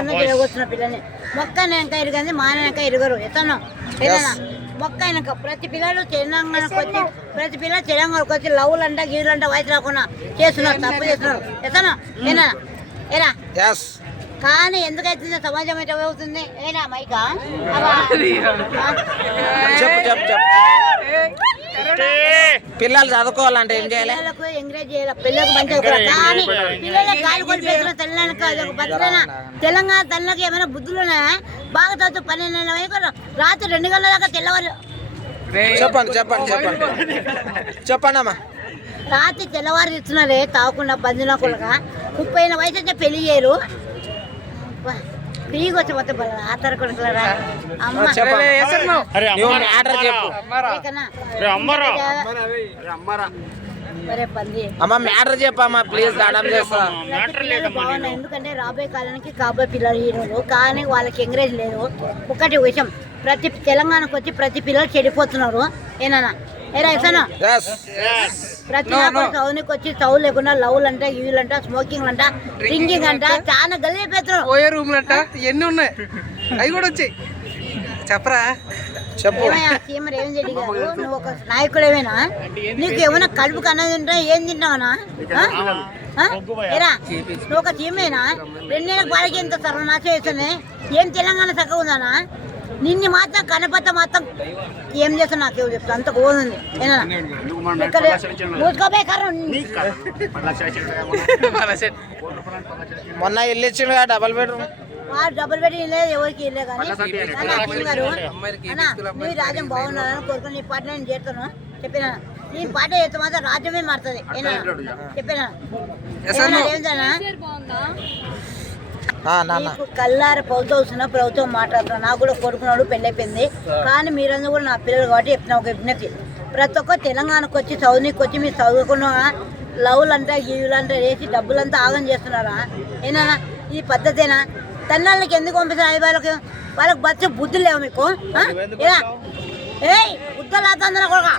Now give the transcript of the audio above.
అన్న తిరగొచ్చిన పిల్లని మొక్క వెనక ఇరుగంది మాన వెనక ఇరుగరు ఎతను ఏదైనా మొక్క వెనక ప్రతి పిల్లలు తెలంగాణకు వచ్చి ప్రతి పిల్లలు తెలంగాణకు వచ్చి లవ్లు అంట గీళ్ళు అంట వయసు రాకుండా చేస్తున్నారు తప్పు చేస్తున్నారు ఎతను ఏనా ఏనా కానీ ఎందుకైతుందో సమాజం ఎట్లా అవుతుంది ఏనా మైకా పిల్లలు చదువుకోవాలంటే ఏం చేయాలి పిల్లలకు ఎంకరేజ్ చేయాలి పిల్లలకు మంచిగా కానీ పిల్లలకు గాలి కొట్టి పెట్టిన తెలంగాణ తల్లికి ఏమైనా బుద్ధులు ఉన్నాయా బాగా చదువు 12 వరకు రాత్రి 2 గంటల దాకా తెల్లవారు చెప్పండి అమ్మా రాత్రి తెల్లవారు ఇస్తున్నారే తాగకుండా బంధున కొలగా 30 వయసు అయితే పెళ్లి చేయరు ఫ్రీగా వచ్చి మొత్తం ఆధార్ కొడుకులరా అమ్మ మ్యాటర్ చెప్పమ్మా ప్లీజ్ ఎందుకంటే రాబోయే కాలానికి కాబోయే పిల్లలు హీరోలు కానీ వాళ్ళకి ఎంకరేజ్ లేదు ఒకటి విషయం ప్రతి తెలంగాణకు వచ్చి ప్రతి పిల్లలు చెడిపోతున్నారు ఏనా ఏరా ఇస్తాను ప్రతి చౌనికి వచ్చి చౌ లేకుండా లవ్లు అంట ఇవ్వులు అంట స్మోకింగ్ అంట డ్రింకింగ్ అంట చాలా గల్లీ పెడతారు పోయే రూమ్లు అంట ఎన్ని ఉన్నాయి అవి కూడా వచ్చాయి చెప్పరా రేవంత్ రెడ్డి గారు నువ్వు ఒక నాయకుడేమైనా నీకు ఏమైనా కడుపుకు అన్నది ఉంటే ఏం తింటావనా ఏరా నువ్వు ఒక చీమేనా 2 నెలలకు బాలకి ఎంత సర్వనాశం వేస్తానే ఏం తెలంగాణ చక్కగా ఉందానా నిన్ను మాత్రం కనపత్త మాత్రం ఏం చేస్తా నాకేం చెప్తా అంత పోతుంది మొన్న ఇల్లు ఇచ్చిండు డబల్ బెడ్రూమ్ డబుల్ బెడ్రూమ్ లేదు ఎవరికి ఇల్లే కానీ గారు నీ రాజ్యం బాగున్నారని కోరుకుని నీ పాట నేను చేస్తాను చెప్పినా నీ పాట చేస్తే మాత్రం రాజ్యమే మారుతుంది చెప్పినా ఏంటన్నా కల్లార ప్రభుత్వం మాట్లాడుతున్నా నాకు కూడా కొడుకున్నాడు పెళ్ళైపోయింది కానీ మీరందరూ కూడా నా పిల్లలు కాబట్టి చెప్తున్నా ఒక విజ్ఞప్తి ప్రతి ఒక్క తెలంగాణకు వచ్చి చదువునికి వచ్చి మీరు చదువుకున్న లవ్లు అంతా గీవులు అంతా వేసి డబ్బులంతా ఆగం చేస్తున్నారా ఏనా ఇది పద్ధతేనా తన్నాళ్ళకి ఎందుకు పంపిస్తారు వాళ్ళకి బచ్చ బుద్ధులు లేవు మీకు ఏ బుద్ధులు అవుతుంది కూడా